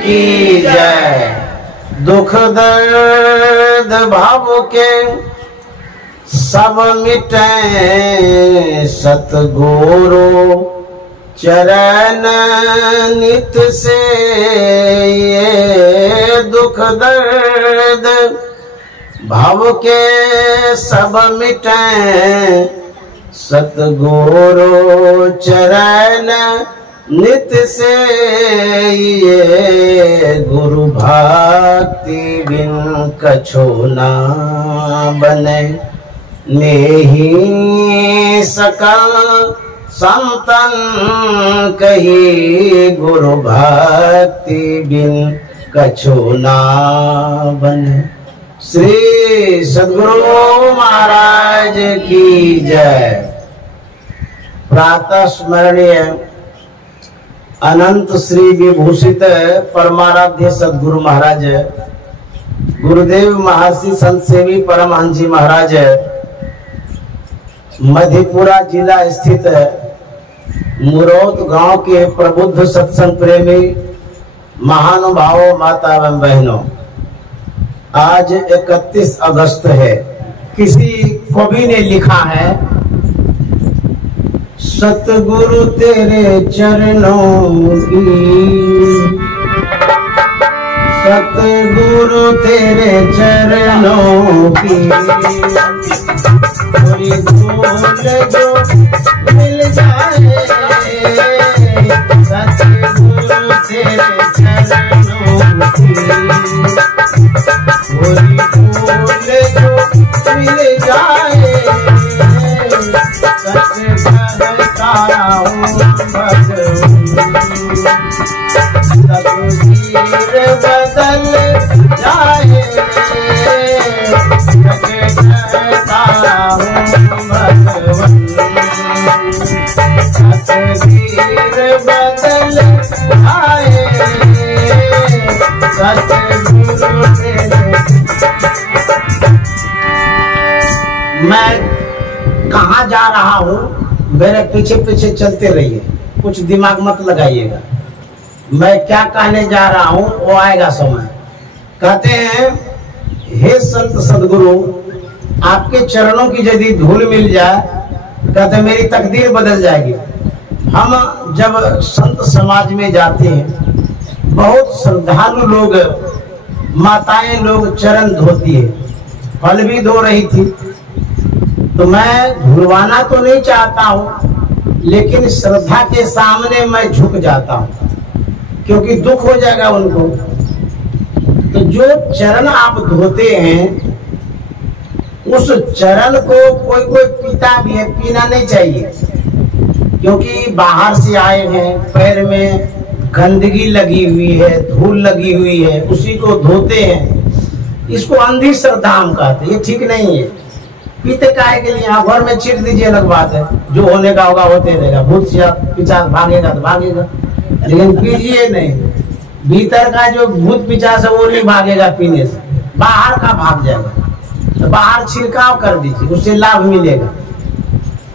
की जय। दुख दर्द भाव के सब मिटे सतगुरु चरण नित से। ये दुख दर्द भाव के सब मिटे सतगुरु चरण नित से। ये गुरु भक्ति बिन कछु ना बने नेहि सकल संतन कही। गुरु भक्ति बिन कछु ना बने। श्री सद्गुरु महाराज की जय। प्रातः स्मरणीय अनंत श्री विभूषित परमाराध्य सद्गुरु महाराज गुरुदेव महर्षि संत सेवी परमहंस जी महाराज मधेपुरा जिला स्थित मुरौत गांव के प्रबुद्ध सत्संग प्रेमी महानुभावों, माता एवं बहनों, आज 31 अगस्त है। किसी कवि ने लिखा है, सतगुरु तेरे चरणों की, सतगुरु तेरे चरणों की कोई भूल जो मिल जाए। सतगुरु तेरे चरणों की कोई भूल जो मिल जाए। तकदीर बदल जाए। तकदीर बदल जाए। मैं कहाँ जा रहा हूँ, मेरे पीछे पीछे चलते रहिए, कुछ दिमाग मत लगाइएगा। मैं क्या कहने जा रहा हूँ वो आएगा समय। कहते हैं, हे संत सदगुरु, आपके चरणों की यदि धूल मिल जाए, कहते मेरी तकदीर बदल जाएगी। हम जब संत समाज में जाते हैं, बहुत श्रद्धालु लोग, माताएं लोग चरण धोती है, फल भी धो रही थी। तो मैं धुलवाना तो नहीं चाहता हूँ, लेकिन श्रद्धा के सामने मैं झुक जाता हूँ, क्योंकि दुख हो जाएगा उनको। तो जो चरण आप धोते हैं, उस चरण को कोई कोई पीता भी है, पीना नहीं चाहिए, क्योंकि बाहर से आए हैं, पैर में गंदगी लगी हुई है, धूल लगी हुई है, उसी को धोते हैं। इसको अंधी श्रद्धा हम कहते हैं, ये ठीक नहीं है। पीते काहे के लिए? आप घर में छीट दीजिए, अलग बात है, जो होने का होगा होते रहेगा। भूत पिशाच भागेगा तो भागेगा, लेकिन पीजिए नहीं। भीतर का जो भूत पिशाच है वो नहीं भागेगा पीने से, बाहर का भाग जाएगा। तो बाहर छिड़काव कर दीजिए, उससे लाभ मिलेगा।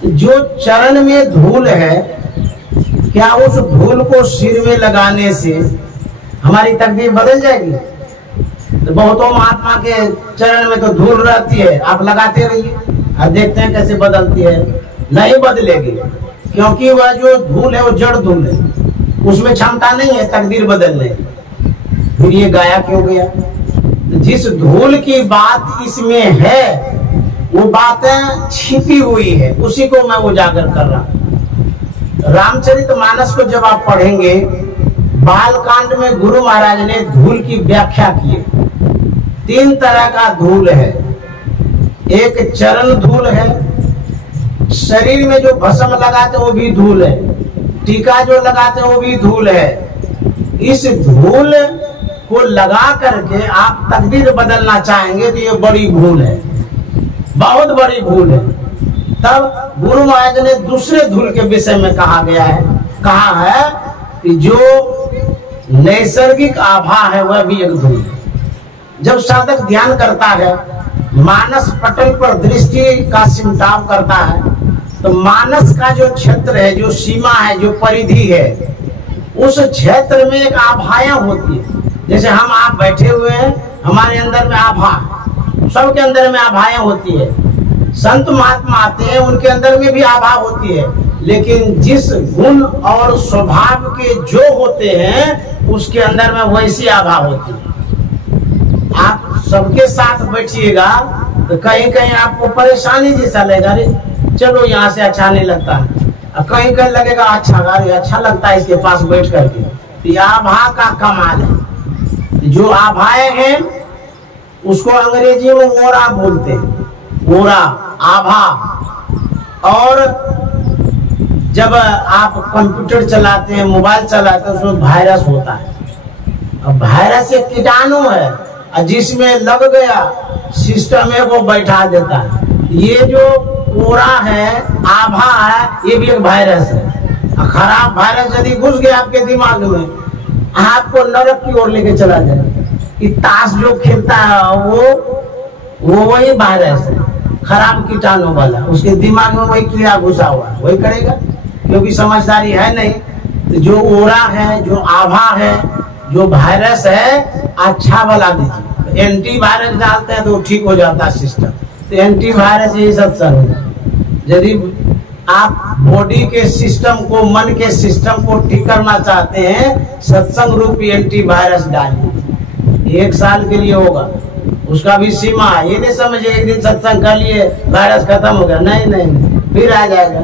जो चरण में धूल है, क्या उस धूल को सिर में लगाने से हमारी तकदीर बदल जाएगी? तो बहुतों महात्मा के चरण में तो धूल रहती है, आप लगाते रहिए और देखते हैं कैसे बदलती है। नहीं बदलेगी, क्योंकि वह जो धूल है वो जड़ धूल है, उसमें क्षमता नहीं है तकदीर बदलने। फिर ये गाया क्यों गया? तो जिस धूल की बात इसमें है, वो बातें छिपी हुई है, उसी को मैं उजागर कर रहा हूं। रामचरितमानस को जब आप पढ़ेंगे, बालकांड में गुरु महाराज ने धूल की व्याख्या की है। 3 तरह का धूल है। एक चरण धूल है, शरीर में जो भस्म लगाते वो भी धूल है, टीका जो लगाते वो भी धूल है। इस धूल को लगा करके आप तकदीर बदलना चाहेंगे तो ये बड़ी भूल है, बहुत बड़ी भूल है। तब गुरु महाराज ने दूसरे धूल के विषय में कहा है कि जो नैसर्गिक आभा है वह भी एक धूल है। जब साधक ध्यान करता है, मानस पटल पर दृष्टि का सिमटाव करता है, तो मानस का जो क्षेत्र है, जो सीमा है, जो परिधि है, उस क्षेत्र में एक आभाएं होती है। जैसे हम आप बैठे हुए हैं, हमारे अंदर में आभा, सबके अंदर में आभाएं होती है। संत महात्मा आते हैं, उनके अंदर में भी आभा होती है, लेकिन जिस गुण और स्वभाव के जो होते हैं उसके अंदर में वैसी आभा होती है। आप सबके साथ बैठिएगा तो कहीं कहीं आपको परेशानी जैसा लगेगा, अरे चलो यहाँ से अच्छा नहीं लगता, कहीं कहीं लगेगा अच्छा, अरे अच्छा लगता है इसके पास बैठ करके। तो आभा का कमाल है। जो आभाएं हैं उसको अंग्रेजी में ओरा बोलते हैं, ओरा, आभा। और जब आप कंप्यूटर चलाते हैं, मोबाइल चलाते हैं, उसमें वायरस होता है। अब वायरस एक कीटाणु है, जिसमें लग गया सिस्टम में वो बैठा देता है। ये जो ओरा है, आभा है, ये भी एक वायरस है। खराब वायरस यदि घुस गया आपके दिमाग में, आपको नरक की ओर लेके चला जाए। ताश जो खेलता है वो वही वायरस है, खराब कीटाणु वाला, उसके दिमाग में वही कीड़ा घुसा हुआ है, वही करेगा, क्योंकि समझदारी है नहीं। तो जो ओरा है, जो आभा है, जो वायरस है, अच्छा वाला दीजिए। एंटी वायरस डालते हैं तो ठीक हो जाता है सिस्टम। तो एंटी वायरस यही सब सर। यदि आप बॉडी के सिस्टम को, मन के सिस्टम को ठीक करना चाहते हैं, सत्संग रूपी एंटी वायरस डालिए। 1 साल के लिए होगा, उसका भी सीमा है। ये नहीं समझे एक दिन सत्संग कर लिए वायरस खत्म हो गया, नहीं नहीं, फिर आ जाएगा।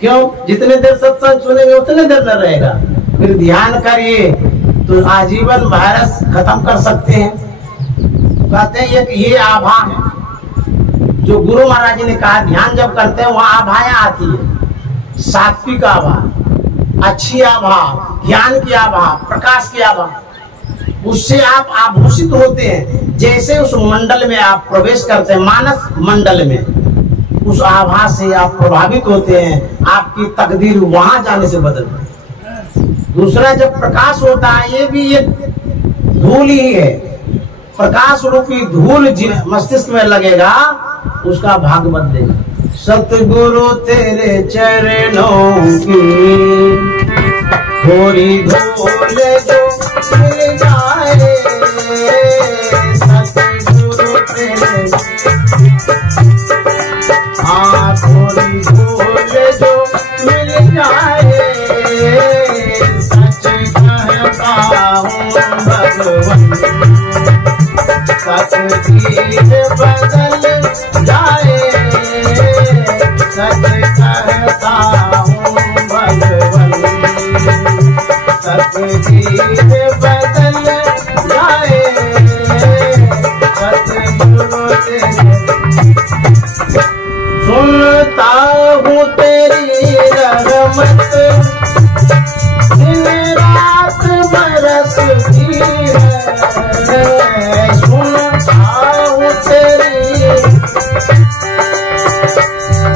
क्यों? जितने देर सत्संग सुनेंगे उतने देर न रहेगा। फिर ध्यान करिए तो आजीवन वायरस खत्म कर सकते हैं। कहते हैं एक ये आभा है, जो गुरु महाराज जी ने कहा ध्यान जब करते हैं वहां आभाएं आती है। सात्विक आभा, अच्छी आभा, ज्ञान की आभा, प्रकाश की आभा, उससे आप आभूषित होते हैं। जैसे उस मंडल में आप प्रवेश करते हैं, मानस मंडल में, उस आभा से आप प्रभावित होते हैं, आपकी तकदीर वहां जाने से बदलती है। दूसरा जब प्रकाश होता है, ये भी एक धूल ही है। प्रकाश रूपी धूल मस्तिष्क में लगेगा, उसका भाग बदलेगा। सतगुरु तेरे चरणों की थोड़ी धूल जो मिल जाए, सतगुरु तेरे, हाँ थोड़ी धूल जो मिल जाए, सच कहता हूँ भगवान, तकदीर बदल जाए, सच कहता हूँ भगवान, तकदीर बदल जाए, सतगुरु तेरे। सुनता हूँ तेरी रहमत दिन रात बरसती है, सुनता हूँ तेरी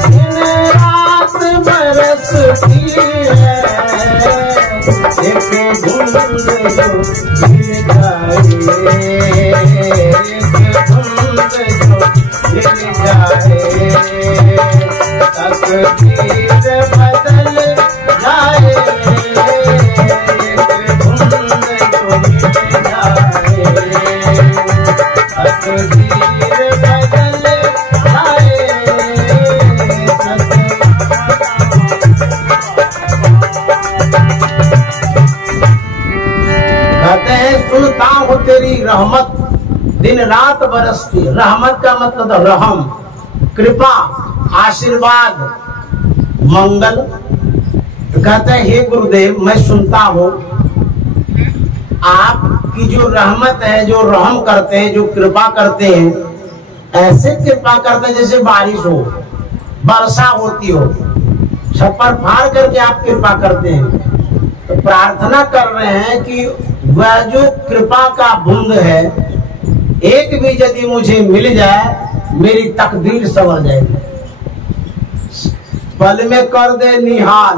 दिन रात बरसती है, एक धुंध जो गिर जाए, एक धुंध जो गिर जाए, तकदीर बदल जाए, एक धुंध जो गिर जाए, तकदीर बदल जाए। कहते हैं सुनता हूँ तेरी रहमत दिन रात बरसती। रहमत का मतलब रहम, कृपा, आशीर्वाद, मंगल। तो कहते हैं हे गुरुदेव, मैं सुनता हूँ आपकी जो रहमत है, जो रहम करते हैं, जो कृपा करते हैं, ऐसे कृपा करते हैं जैसे बारिश हो, वर्षा होती हो, छप्पर फाड़ करके आप कृपा करते हैं। तो प्रार्थना कर रहे हैं कि वह जो कृपा का बूंद है, एक भी यदि मुझे मिल जाए, मेरी तकदीर संवर जाएगी। पल में कर दे निहाल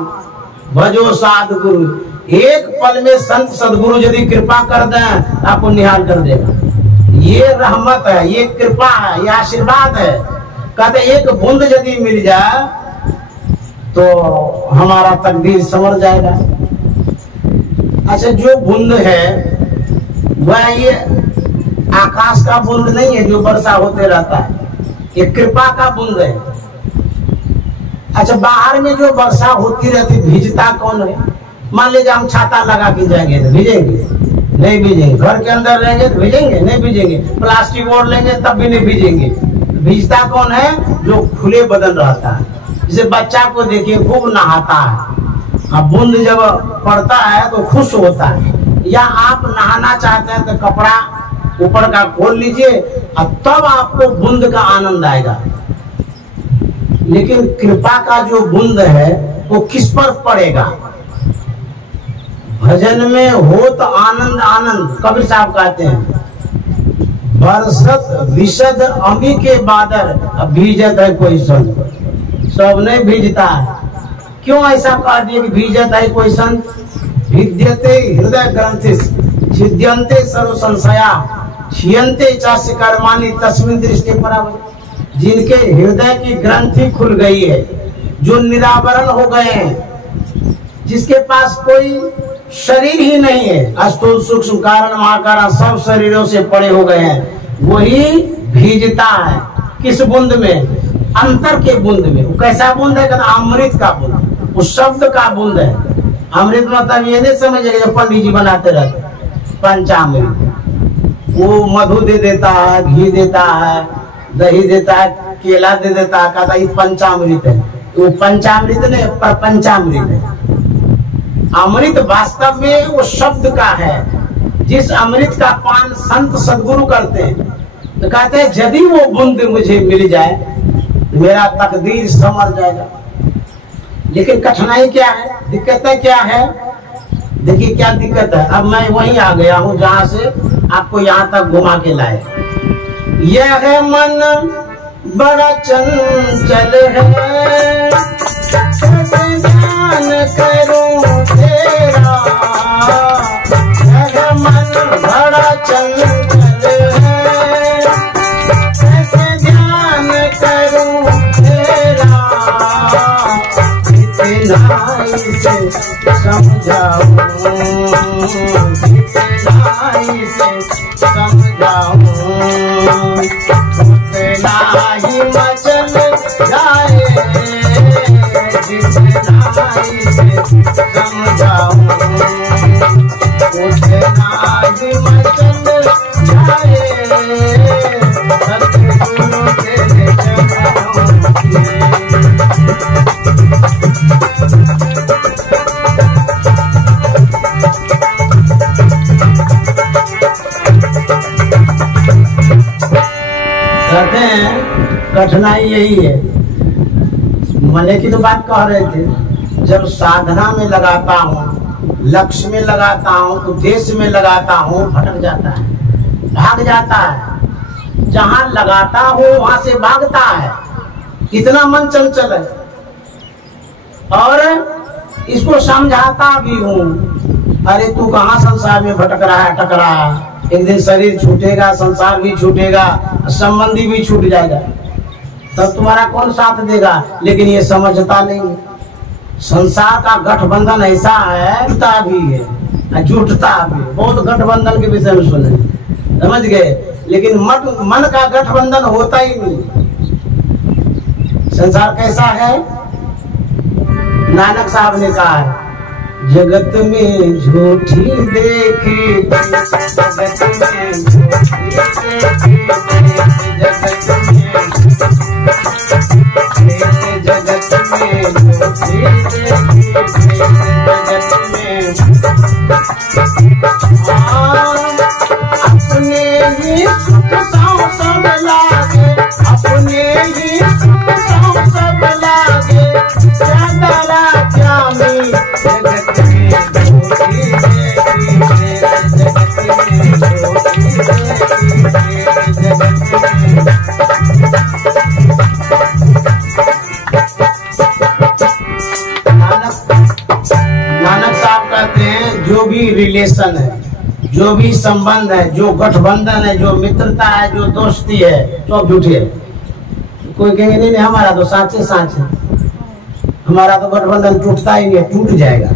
भजो साध गुरु। एक पल में संत सदगुरु यदि कृपा कर दें, आपको निहाल कर देगा। ये रहमत है, ये कृपा है, ये आशीर्वाद है। कहते एक बूंद यदि मिल जाए तो हमारा तकदीर संवर जाएगा। अच्छा, जो बूंद है वह ये आकाश का बूंद नहीं है जो वर्षा होते रहता है, ये कृपा का बूंद है। अच्छा, बाहर में जो वर्षा होती रहती भीजता कौन है? मान लीजिए हम छाता लगा के जाएंगे तो भीजेंगे? नहीं भीजेंगे। घर के अंदर रहेंगे तो भीजेंगे? नहीं भीजेंगे। प्लास्टिक ओढ़ लेंगे तब भी नहीं भीजेंगे। भीजता कौन है? जो खुले बदन रहता है। जैसे बच्चा को देखिए खूब नहाता है, अब बूंद जब पड़ता है तो खुश होता है। या आप नहाना चाहते हैं तो कपड़ा ऊपर का खोल लीजिए और तब आपको बूंद का आनंद आएगा। लेकिन कृपा का जो बूंद है वो किस पर पड़ेगा? भजन में हो तो आनंद आनंद। कबीर साहब कहते हैं बरसत विशद अमी के बादल, अब भीजत है कोई संत। सब नहीं भीजता है। क्यों ऐसा कह दिए कि भीजत है कोई संत? विद्यते हृदय ग्रंथि छिद्यन्ते सर्व संशया क्षीयन्ते चास्य कर्माणि तस्मिन् दृष्टि परावृत्ति। जिनके हृदय की ग्रंथि खुल गई है, जो निरावरण हो गए हैं, जिसके पास कोई शरीर ही नहीं है, स्थूल सूक्ष्म कारण महाकारण सब शरीरों से पड़े हो गए हैं, वही भीजता है। किस बूंद में? अंतर के बूंद में। वो कैसा बूंद है? कहता अमृत का बूंद, उस शब्द का बूंद है। अमृत मतलब ये नहीं समझेगा जो पंडित जी बनाते रहते पंचामृत। वो मधु दे देता है, घी देता है, दही देता है, केला दे देता है, कहता ये पंचामृत है। वो पंचामृत नहीं, पर पंचामृत है। अमृत वास्तव में वो शब्द का है। जिस अमृत का पान संत सदगुरु करते हैं तो कहते हैं यदि वो बूंद मुझे मिल जाए मेरा तकदीर संवर जाएगा। लेकिन कठिनाई क्या है, दिक्कतें क्या है? देखिए क्या दिक्कत है। अब मैं वहीं आ गया हूँ जहाँ से आपको यहाँ तक घुमा के लाए। यह मन बड़ा चंचल है, कैसे ध्यान करूं तेरा। यह मन बड़ा चंचल है, कैसे ध्यान करूं तेरा। इतना इसे समझाऊं, इतना इसे समझाऊं, उतना ही मचल जाए। जितना इसे समझाऊं, उतना ही मचल जाए। सतगुरु तेरे चरणों की। कहते हैं कठिनाई यही है। मने की तो बात कह रहे थे, जब साधना में लगाता हूँ, लक्ष्य में लगाता हूँ, उद्देश्य में लगाता हूँ, भटक जाता है, भाग जाता है। जहाँ लगाता हूँ वहां से भागता है। इतना मन चंचल है। और इसको समझाता भी हूँ, अरे तू कहाँ संसार में भटक रहा है, अटक रहा है। एक दिन शरीर छूटेगा, संसार भी छूटेगा, संबंधी भी छूट जाएगा, तब तुम्हारा कौन साथ देगा। लेकिन ये समझता नहीं। संसार का गठबंधन ऐसा है, जुटता भी है, जुटता भी। बहुत गठबंधन के विषय में सुने, समझ गए। लेकिन मन का गठबंधन होता ही नहीं। संसार कैसा है? नानक साहब ने कहा है, जगत में झूठी देखी, जगत में झूठी देखी, जगत में झूठी देखी, जगत में अपने ही सुख सब लागे, अपने ही सुख सब लागे। क्या डरा क्या मी जगत में झूठी देखी, जगत में झूठी देखी, जगत में। नानक साहब कहते हैं जो भी रिलेशन है, जो भी संबंध है, जो गठबंधन है, जो मित्रता है, जो दोस्ती है, सब झूठी है। कोई कहेंगे नहीं नहीं हमारा तो साँचे साँच है, हमारा तो गठबंधन टूटता ही नहीं है, टूट जाएगा।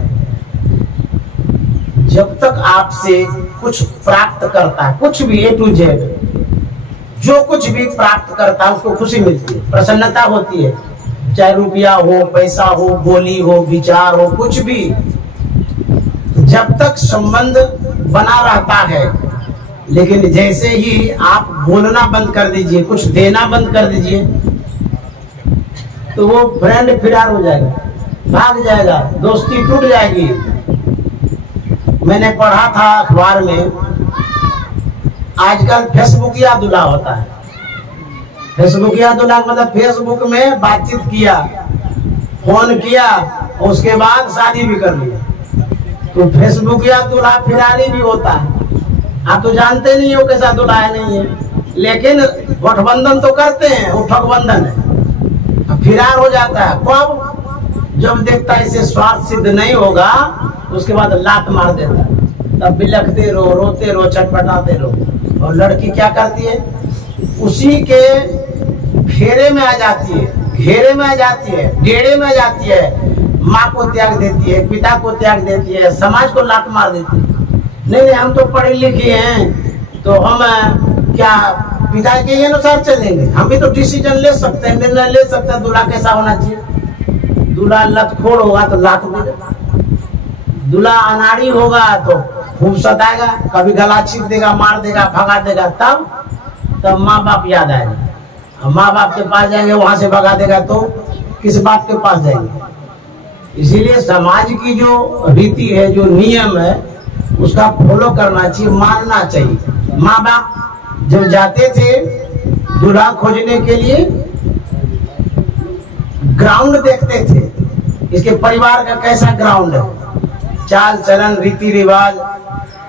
जब तक आपसे कुछ प्राप्त करता है, कुछ भी A to Z, जो कुछ भी प्राप्त करता है उसको खुशी मिलती है, प्रसन्नता होती है, चाहे रुपया हो, पैसा हो, बोली हो, विचार हो, कुछ भी। जब तक संबंध बना रहता है, लेकिन जैसे ही आप बोलना बंद कर दीजिए, कुछ देना बंद कर दीजिए, तो वो फ्रेंड फिरार हो जाएगा, भाग जाएगा, दोस्ती टूट जाएगी। मैंने पढ़ा था अखबार में, आजकल फेसबुक या दूल्हा होता है। फेसबुक या दूल्हा मतलब फेसबुक में बातचीत किया, फोन किया, उसके बाद शादी भी कर लिया, तो फेसबुक या दूल्हा फिरारी भी होता है। आप तो जानते नहीं हो कैसा दूल्हा है नहीं है, लेकिन गठबंधन तो करते हैं, वो ठगबंधन है, फिरार हो जाता है। कब? जब देखता है इसे स्वार्थ सिद्ध नहीं होगा, उसके बाद लात मार देता है, तब बिलखते रहो, रोते रहो, छटपटाते रहो। और लड़की क्या करती है? उसी के घेरे में आ जाती है, घेरे में आ जाती है, डेड़े में आ जाती है, माँ को त्याग देती है, पिता को त्याग देती है, समाज को लात मार देती है। नहीं, हम तो पढ़े लिखे हैं, तो हम क्या पिता के अनुसार चलेंगे? हम भी तो डिसीजन ले सकते हैं, निर्णय ले सकते हैं दूल्हा कैसा होना चाहिए। दूल्हा लतखोर होगा तो लात देगा, दूल्हा अनाड़ी होगा तो खूब सताएगा, कभी गला छीन देगा, मार देगा, भगा देगा, तब माँ बाप याद आएगा। माँ बाप के पास जाएंगे, वहां से भगा देगा तो किस बाप के पास जाएंगे? इसीलिए समाज की जो रीति है, जो नियम है, उसका फॉलो करना चाहिए, मानना चाहिए। माँ बाप जब जाते थे दूल्हा खोजने के लिए, ग्राउंड देखते थे, इसके परिवार का कैसा ग्राउंड है, चाल चलन, रीति रिवाज,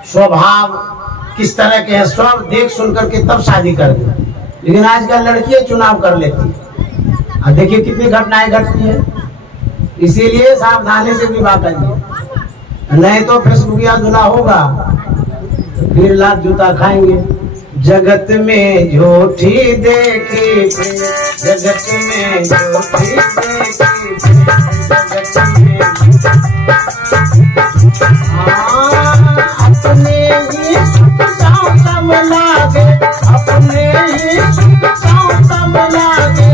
स्वभाव किस तरह के हैं, सब देख सुन करके तब शादी कर दी। लेकिन आजकल लड़कियां चुनाव कर लेती है, और देखिए कितनी घटनाएं घटती है। इसीलिए सावधानी से विवाह करिए, नहीं तो फेसबुक या दूल्हा होगा तो फिर लात जूता खाएंगे। जगत में झूठी देखी, जगत में झूठी देखी, जगत में अपने ही सब लागे, अपने ही सब लागे,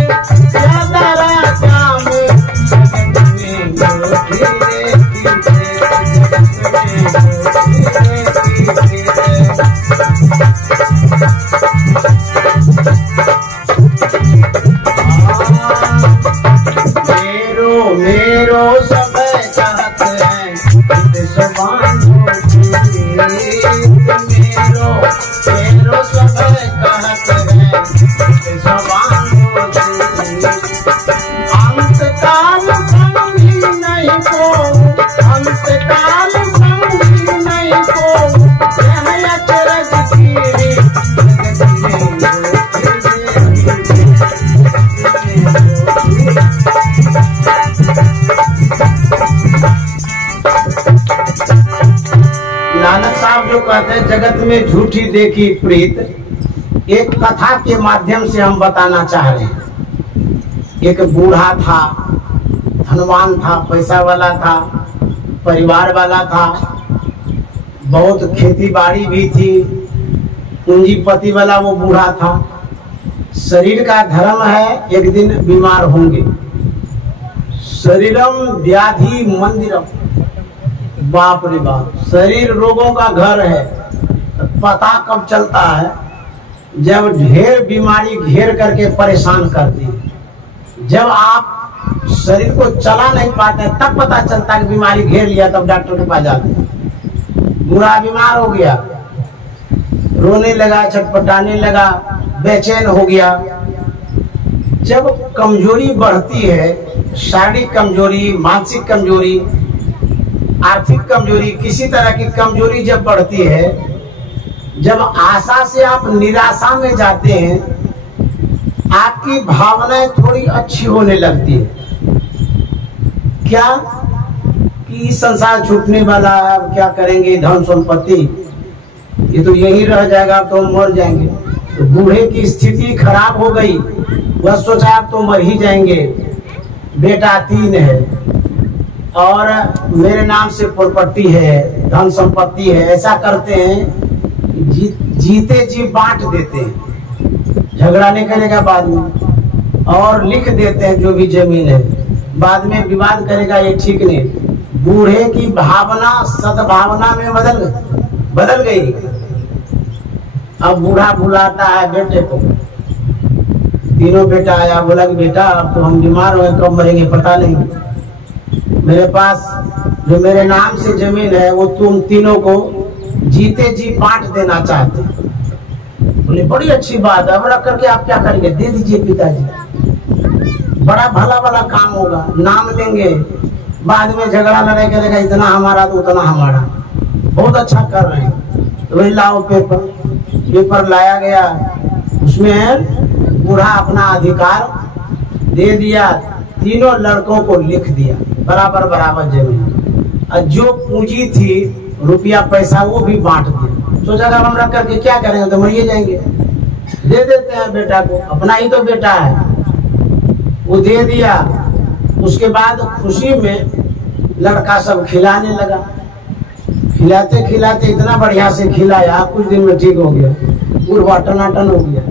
ज्यादा राजा में जगत में झूठी देखी, जगत में झूठी देखी। मेरो सब चाहत है, समान मेरो मेरो सब कहत है, समान अंतकाल संगी नहीं को, अंतकाल संगी नहीं को, यह अचरज की नानक साहब जो कहते हैं जगत में झूठी देखी प्रीत, एक कथा के माध्यम से हम बताना चाह रहे हैं। एक बूढ़ा था, धनवान था, पैसा वाला था, परिवार वाला था, बहुत खेती बाड़ी भी थी, पूंजीपति वाला वो बूढ़ा था। शरीर का धर्म है एक दिन बीमार होंगे। शरीरम व्याधि मंदिरम, बाप रे बाप, शरीर रोगों का घर है। पता कब चलता है? जब ढेर बीमारी घेर करके परेशान करती है। जब आप शरीर को चला नहीं पाते तब पता चलता है कि बीमारी घेर लिया, तब डॉक्टर के पास जाते हैं। बुरा बीमार हो गया, रोने लगा, छटपटाने लगा, बेचैन हो गया। जब कमजोरी बढ़ती है, शारीरिक कमजोरी, मानसिक कमजोरी, आर्थिक कमजोरी, किसी तरह की कमजोरी जब बढ़ती है, जब आशा से आप निराशा में जाते हैं, आपकी भावनाएं थोड़ी अच्छी होने लगती है। क्या कि संसार छूटने वाला है, अब क्या करेंगे, धन संपत्ति ये तो यही रह जाएगा, तो हम मर जाएंगे। तो बूढ़े की स्थिति खराब हो गई, वह सोचा आप तो मर ही जाएंगे। बेटा 3 है, और मेरे नाम से प्रॉपर्टी है, धन संपत्ति है, ऐसा करते हैं। जीते जी बांट देते हैं, झगड़ा नहीं करेगा बाद में, और लिख देते हैं जो भी जमीन है, बाद में विवाद करेगा, ये ठीक नहीं। बूढ़े की भावना सद्भावना में बदल गई। अब बूढ़ा बुलाता है बेटे को, तीनों बेटा आया, बोला कि बेटा अब तो हम बीमार हुए, कब मरेंगे पता नहीं, मेरे पास जो मेरे नाम से जमीन है वो तुम तीनों को जीते जी बांट देना चाहते। बोले बड़ी अच्छी बात है, अब रख करके आप क्या करेंगे? दे दीजिए पिताजी, बड़ा भला भला काम होगा, नाम लेंगे, बाद में झगड़ा लड़ाई करेगा, इतना हमारा तो उतना हमारा, बहुत अच्छा कर रहे हैं। तो वही लाओ पेपर लाया गया, उसमें बूढ़ा अपना अधिकार दे दिया, तीनों लड़कों को लिख दिया बराबर बराबर जमीन, और जो पूंजी थी रुपया पैसा वो भी बांट दिया। सोचा अगर हम रख करके क्या करेंगे, तो मरिए जाएंगे, दे देते हैं बेटा को, अपना ही तो बेटा है, वो दे दिया। उसके बाद खुशी में लड़का सब खिलाने लगा, खिलाते खिलाते इतना बढ़िया से खिलाया, कुछ दिन में ठीक हो गया, पूरा टनाटन हो गया।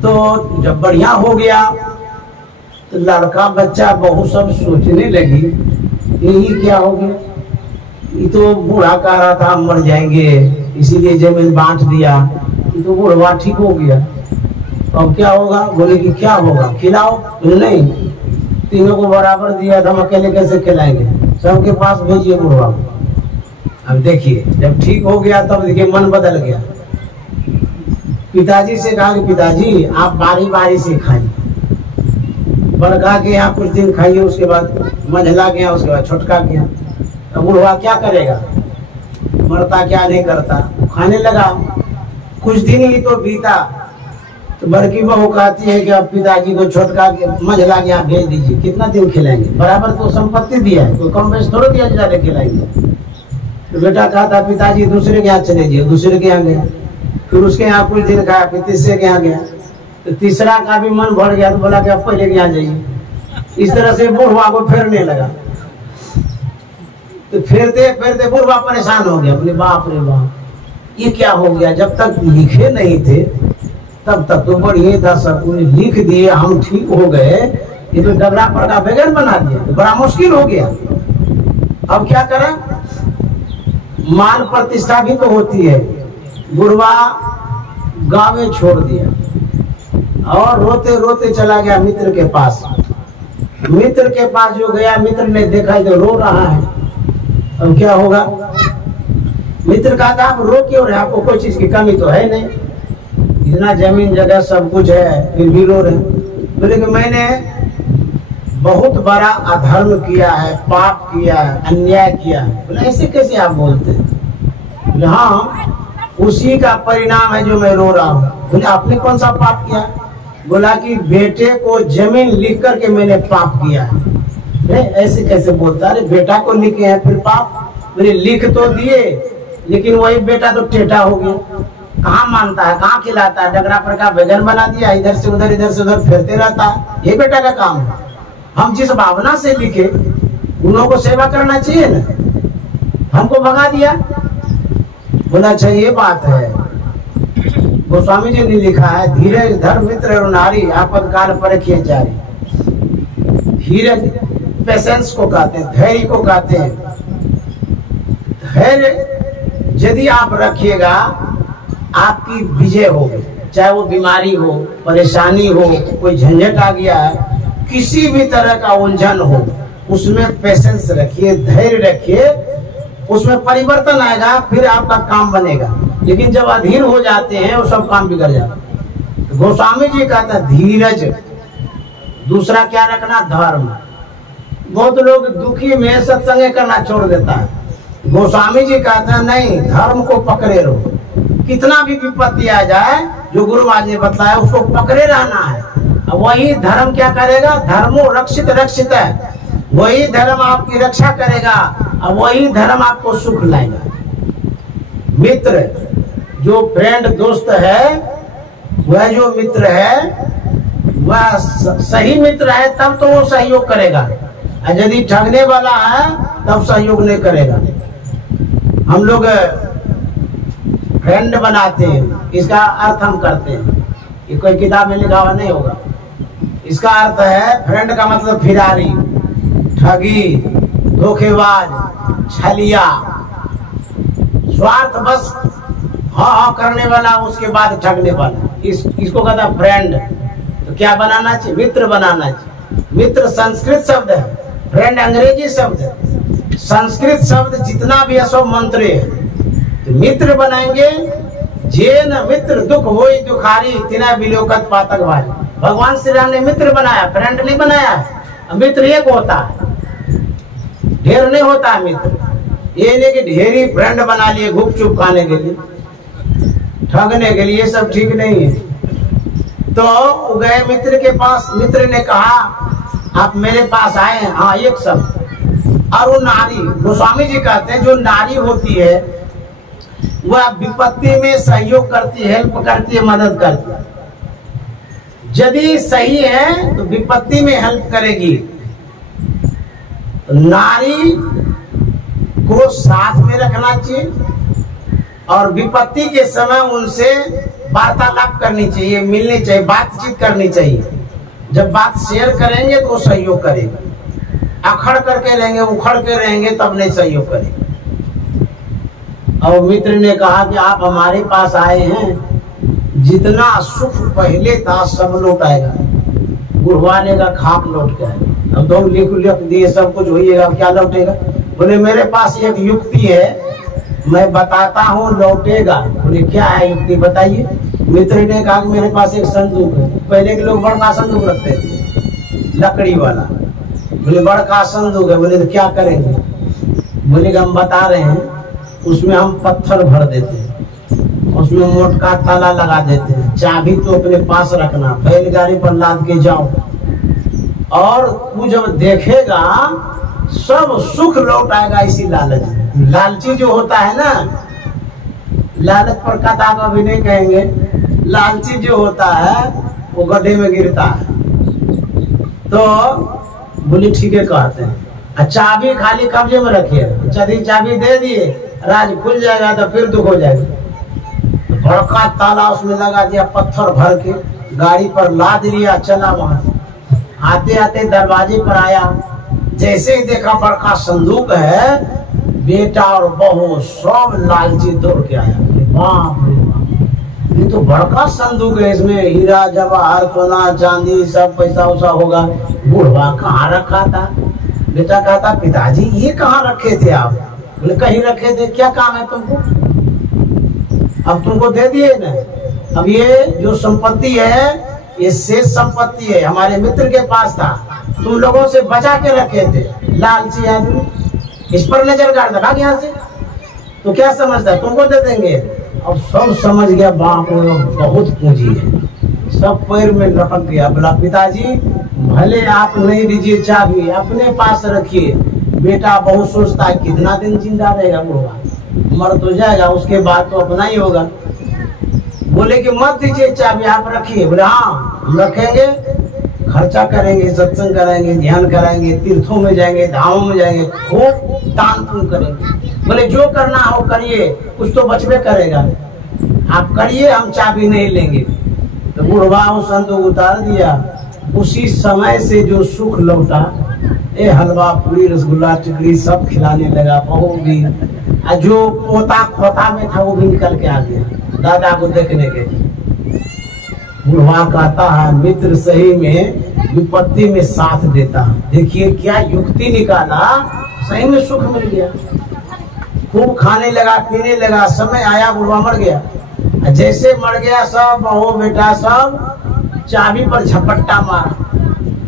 तो जब बढ़िया हो गया तो लड़का बच्चा बहू सब सोचने लगी यही क्या हो गया, ये तो बूढ़ा कह रहा था हम मर जाएंगे इसीलिए जमीन बांट दिया, ये तो बूढ़ा ठीक हो गया, अब क्या होगा? बोले कि क्या होगा, खिलाओ। नहीं, तीनों को बराबर दिया था, हम अकेले कैसे खिलाएंगे, सबके पास भेजिए बूढ़ा। अब देखिए जब ठीक हो गया तब देखिए मन बदल गया। पिताजी से कहा कि पिताजी आप बारी बारी से खाइए, बड़का के यहाँ कुछ दिन खाइए, उसके बाद मंझला गया, उसके बाद छोटका गया। अब बूढ़ा क्या करेगा, मरता क्या नहीं करता, खाने लगा। कुछ दिन ही तो बीता तो बड़की बहू कहती है कि अब पिताजी को छोटका मंझला गया भेज दीजिए, कितना दिन खिलाएंगे, बराबर तो संपत्ति दिया है, तो कम बेच थोड़ा दिया ज्यादा खिलाएंगे। तो बेटा कहा था पिताजी दूसरे के यहाँ चले जाइए, दूसरे के यहाँ गया, फिर उसके यहाँ कुछ दिन खाया, फिर तीसरे के यहाँ गया, तो तीसरा का भी मन भर गया, तो बोला कि अब पहले के यहाँ जाइए। इस तरह से बूढ़ा को फेरने लगा, तो फेरते फेरते बूढ़ा परेशान हो गया, अपने बाप रे बाप ये क्या हो गया, जब तक लिखे नहीं थे तब तक तो बढ़िया था, सब कुछ लिख दिए, हम ठीक हो गए, ये तो डगरा पड़का बैगन बना दिया, तो बड़ा मुश्किल हो गया। अब क्या करें, मान प्रतिष्ठा भी तो होती है। बुढ़वा गाँव में छोड़ दिया और रोते रोते चला गया मित्र के पास। मित्र के पास जो गया, मित्र ने देखा तो रो रहा है, अब क्या होगा? मित्र कहा था आप रो क्यों रहे, आपको कोई चीज की कमी तो है नहीं, इतना जमीन जगह सब कुछ है, फिर भी रो रहे। बोले कि मैंने बहुत बड़ा अधर्म किया है, पाप किया है, अन्याय किया है। बोले ऐसे कैसे आप बोलते हैं? बोले हाँ उसी का परिणाम है जो मैं रो रहा हूँ। बोले आपने कौन सा पाप किया? बोला कि बेटे को जमीन लिख करके मैंने पाप किया है। ऐसे कैसे बोलता? अरे बेटा को लिखे हैं फिर पाप? बोले लिख तो दिए लेकिन वही बेटा तो टेढ़ा हो गया, कहाँ मानता है, कहाँ खिलाता है, डगरा पर का बैगन बना दिया, इधर से उधर फिरते रहता है, ये बेटा का काम है। हम जिस भावना से लिखे उन लोगों को सेवा करना चाहिए ना, हमको भगा दिया। बोला अच्छा ये बात है, गोस्वामी जी ने लिखा है धीरज धर्म मित्र और नारी आपातकाल परखिए जारी। धीरज पेशेंस को कहते हैं, धैर्य को कहते हैं। धैर्य यदि आप रखिएगा आपकी विजय होगी, चाहे वो बीमारी हो, परेशानी हो, कोई झंझट आ गया है, किसी भी तरह का उलझन हो, उसमें पेशेंस रखिए, धैर्य रखिए, उसमें परिवर्तन आएगा, फिर आपका काम बनेगा। लेकिन जब अधीर हो जाते हैं वो सब काम बिगड़ जाता है। गोस्वामी जी कहता है धीरज, दूसरा क्या रखना, धर्म। बहुत लोग दुखी में सत्संग करना छोड़ देता है, गोस्वामी जी कहते हैं नहीं, धर्म को पकड़े रहो, कितना भी विपत्ति आ जाए, जो गुरु महाराज ने बताया उसको पकड़े रहना है। वही धर्म क्या करेगा, धर्मो रक्षित रक्षित है, वही धर्म आपकी रक्षा करेगा और वही धर्म आपको सुख लाएगा। मित्र जो फ्रेंड दोस्त है, वह जो मित्र है वह सही मित्र है, तब तो वो सहयोग करेगा। और यदि ठगने वाला है तब सहयोग नहीं करेगा। हम लोग फ्रेंड बनाते हैं, इसका अर्थ हम करते हैं, ये कोई किताब में लिखा हुआ नहीं होगा। इसका अर्थ है फ्रेंड का मतलब फिरारी, ठगी, धोखेबाज, छलिया, स्वार्थ बस हाँ हाँ करने वाला, उसके बाद ठगने वाला, इसको कहता है फ्रेंड। तो क्या बनाना चाहिए? मित्र बनाना चाहिए। मित्र संस्कृत शब्द है, फ्रेंड अंग्रेजी शब्द है। संस्कृत शब्द जितना भी है सब मंत्र है। तो मित्र बनाएंगे, जे न मित्र दुख होई दुखारी तिना बिलोकत पातक भारी। भगवान श्री राम ने मित्र बनाया, फ्रेंड नहीं बनाया। मित्र एक होता है, ढेर नहीं होता है मित्र। ये नहीं कि ढेरी फ्रेंड बना लिए गुपचुप खाने के लिए, ठगने के लिए, सब ठीक नहीं है। तो गए मित्र के पास, मित्र ने कहा आप मेरे पास आए। हाँ एक शब्द। और वो नारी, गोस्वामी जी कहते हैं जो नारी होती है वह विपत्ति में सहयोग करती है, हेल्प करती है, मदद करती है। यदि सही है तो विपत्ति में हेल्प करेगी। नारी को साथ में रखना चाहिए और विपत्ति के समय उनसे वार्तालाप करनी चाहिए, मिलनी चाहिए, बातचीत करनी चाहिए। जब बात शेयर करेंगे तो वो सहयोग करेगा। अखड़ करके रहेंगे, उखड़ के रहेंगे तब नहीं सहयोग करेगा। और मित्र ने कहा कि आप हमारे पास आए हैं, जितना सुख पहले था सब लौट आएगा। गुरवाने का खाक लौट के आएगा। अब तो लिख दिए सब कुछ होइएगा, अब क्या लौटेगा? बोले मेरे पास एक युक्ति है, मैं बताता हूँ, लौटेगा। बोले क्या है युक्ति, बताइए। मित्र ने कहा कि मेरे पास एक संदूक है। पहले के लोग बड़का संदूक रखते थे, लकड़ी वाला। बोले बड़का संदूक है। बोले तो क्या करेंगे? बोले हम बता रहे हैं, उसमें हम पत्थर भर देते हैं, उसमें मोटका ताला लगा देते हैं, चाबी तो अपने पास रखना, बैलगाड़ी पर लाद के जाओ, और तू जब देखेगा सब सुख लौट आएगा। इसी लालच, लालची जो होता है ना, लालच पर कथा को भी नहीं कहेंगे, लालची जो होता है वो गड्ढे में गिरता है। तो बोली ठीक है कहते हैं, चाबी खाली कब्जे में रखिए, यदि चाबी दे दिए राज खुल जाएगा तो फिर दुख हो जाएगा। बड़का ताला उसमें लगा दिया, पत्थर भर के गाड़ी पर लाद लिया, चला वहां। आते आते दरवाजे पर आया, जैसे ही देखा बड़का संदूक है, बेटा और बहू सब लालची दौड़ के आया। बाप रे बाप, ये तो बड़का संदूक है, इसमें हीरा जवाहर सोना चांदी सब पैसा उसा होगा। बुढ़वा कहाँ रखा था? बेटा कहता पिताजी ये कहाँ रखे थे आप? बोले कहीं रखे थे, क्या काम है तुमको? अब तुमको दे दिए ना। अब ये जो संपत्ति है ये शेष संपत्ति है, हमारे मित्र के पास था, तुम लोगों से बचा के रखे थे। लालची आदमी इस पर नजर गाड़ दे, भाग यहाँ से। तो क्या समझता है तुमको दे देंगे? अब सब समझ गया, बाप रे बहुत पूंजी है, सब पैर में लटक गया। बोला पिताजी भले आप नहीं दीजिए चाबी, अपने पास रखिए। बेटा बहुत सोचता है कितना दिन जिंदा रहेगा, बुढ़वा मर तो जाएगा, उसके बाद तो अपना ही होगा। बोले कि मत दीजिए चाबी, आप रखिए। बोले हाँ हम रखेंगे, खर्चा करेंगे, सत्संग कराएंगे, ध्यान कराएंगे, तीर्थों में जाएंगे, धामों में जाएंगे, खूब दान पुण्य करेंगे। बोले जो करना हो करिए, कुछ तो बचबे करेगा, आप करिए, हम चाबी नहीं लेंगे। तो बुढ़वा उस संदूक उतार दिया। उसी समय से जो सुख लौटा, ए हलवा पूरी रसगुल्ला टिकड़ी सब खिलाने लगा, बहू भी, जो पोता खोता में था वो भी निकल के आ गया दादा को देखने के लिए। बुढ़वा कहता है मित्र सही में विपत्ति में साथ देता है। देखिए क्या युक्ति निकाला, सही में सुख मिल गया। खूब खाने लगा, पीने लगा, समय आया बुढ़वा मर गया। जैसे मर गया सब बहू बेटा सब चाबी पर झपट्टा मार,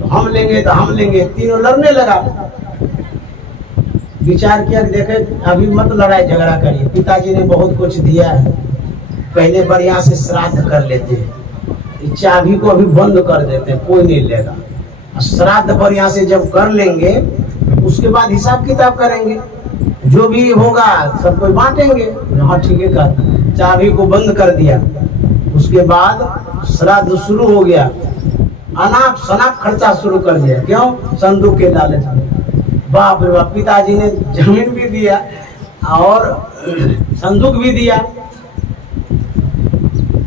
तो हम लेंगे तो हम लेंगे, तीनों लड़ने लगा। विचार किया देखे अभी मत लड़ाई झगड़ा करिए, पिताजी ने बहुत कुछ दिया है, पहले बढ़िया से श्राद्ध कर लेते हैं, चाबी को अभी बंद कर देते हैं, कोई नहीं लेगा। श्राद्ध बढ़िया से जब कर लेंगे उसके बाद हिसाब किताब करेंगे, जो भी होगा सब कोई बांटेंगे। हाँ ठीक है कर, चाबी को बंद कर दिया। उसके बाद श्राद्ध शुरू हो गया, अनाप शनाप खर्चा शुरू कर दिया। क्यों? संदूक के लालच में। बाप रे बाप, पिताजी ने जमीन भी दिया और संदूक भी दिया।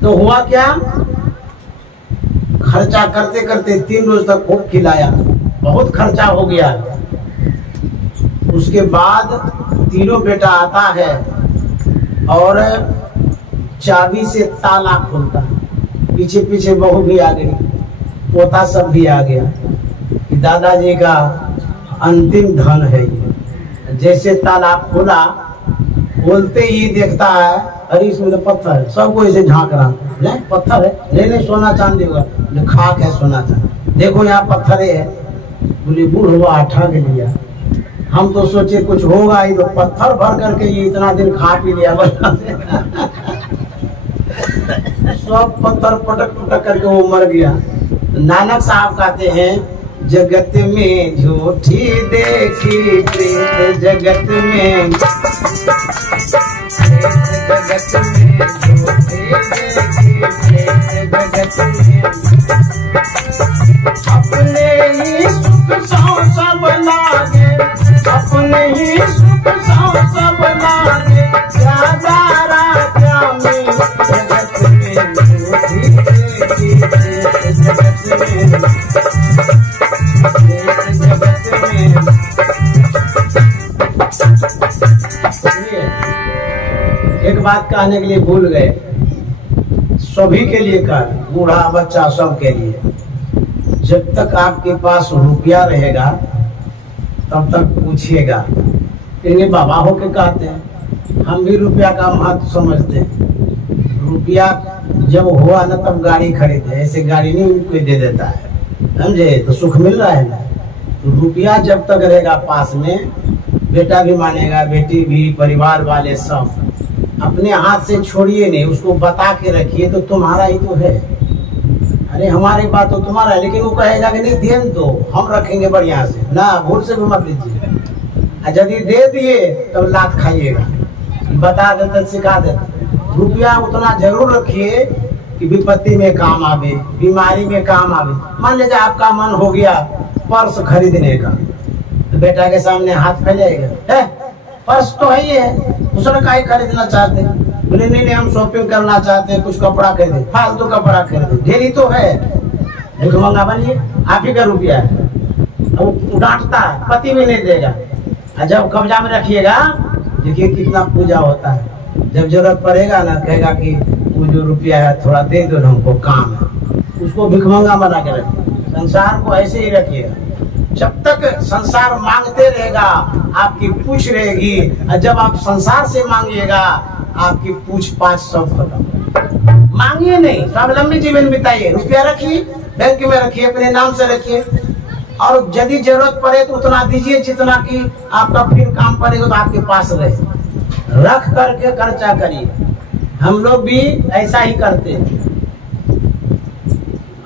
तो हुआ क्या, खर्चा करते करते 3 रोज तक खूब खिलाया, बहुत खर्चा हो गया। उसके बाद तीनों बेटा आता है और चाबी से ताला खुलता, पीछे पीछे बहू भी आ गई, पोता सब भी आ गया कि दादाजी का अंतिम धन है ये। जैसे ताला खुला, खोलते ही देखता है अरे इसमें तो पत्थर है, सबको इसे झांक रहा है, पत्थर है, नहीं सोना चांदी होगा, खाक है सोना चांदी, देखो यहाँ पत्थर है। बोले बूढ़ हुआ ठग लिया, हम तो सोचे कुछ होगा ही, तो पत्थर भर करके ये इतना दिन खा पी लिया सब पत्थर पटक पटक करके वो मर गया। नानक साहब कहते हैं जगत में झूठी देखी प्रीत, जगत में जगत में झूठी देखी प्रीत, जगत में अपने ही सुख सब लागे, अपने ही सुख सब लागे, राजा राजा में जगत में झूठी देखी प्रीत, जगत में एक बात कहने के लिए भूल गए, सभी के लिए कर, बूढ़ा बच्चा सब के लिए, जब तक आपके पास रुपया रहेगा तब तक पूछिएगा। कहेंगे बाबा हो के कहते हैं, हम भी रुपया का महत्व समझते हैं। रुपया जब हुआ ना तब गाड़ी खरीदे, ऐसे गाड़ी नहीं कोई दे देता है, समझे, तो सुख मिल रहा है ना। तो रुपया जब तक रहेगा पास में, बेटा भी मानेगा, बेटी भी, परिवार वाले सब, अपने हाथ से छोड़िए नहीं, उसको बता के रखिए तो तुम्हारा ही तो है। अरे हमारी बात तो तुम्हारा है, लेकिन वो कहेगा कि नहीं ध्यान दो, हम रखेंगे बढ़िया से ना, भूल से भी मत लीजिए। यदि दे दिए तब लात खाइएगा, बता देते सिखा देते। रुपया उतना जरूर रखिए कि विपत्ति में काम आवे, बीमारी में काम आवे। मान लीजिए आपका मन हो गया पर्स खरीदने का, तो बेटा के सामने हाथ फैलाएगा, है पर्स तो है ही है, दूसरा का ही खरीदना चाहते हैं। बोले नहीं हम शॉपिंग करना चाहते हैं, कुछ कपड़ा खरीदे, फालतू कपड़ा खरीदे, ढेरी तो है, महंगा बनिए, आप ही का रुपया है। अब डांटता है, पति भी नहीं देगा। जब कब्जा में रखिएगा, देखिए कितना पूजा होता है। जब जरूरत पड़ेगा ना, कहेगा कि वो जो रुपया है थोड़ा दे दो, हमको काम है, उसको भिखमंगा बना के रखिए। संसार को ऐसे ही रखिएगा, जब तक संसार मांगते रहेगा आपकी पूछ रहेगी, और जब आप संसार से मांगिएगा आपकी पूछ पाछ सब खत्म। मांगिए नहीं, स्वावलंबी जीवन बिताइए, रुपया रखिए, बैंक में रखिए, अपने नाम से रखिए, और यदि जरूरत पड़े तो उतना दीजिए जितना कि आपका फिर काम पड़ेगा तो आपके पास रहे। रख करके खर्चा करिए। हम लोग भी ऐसा ही करते हैं।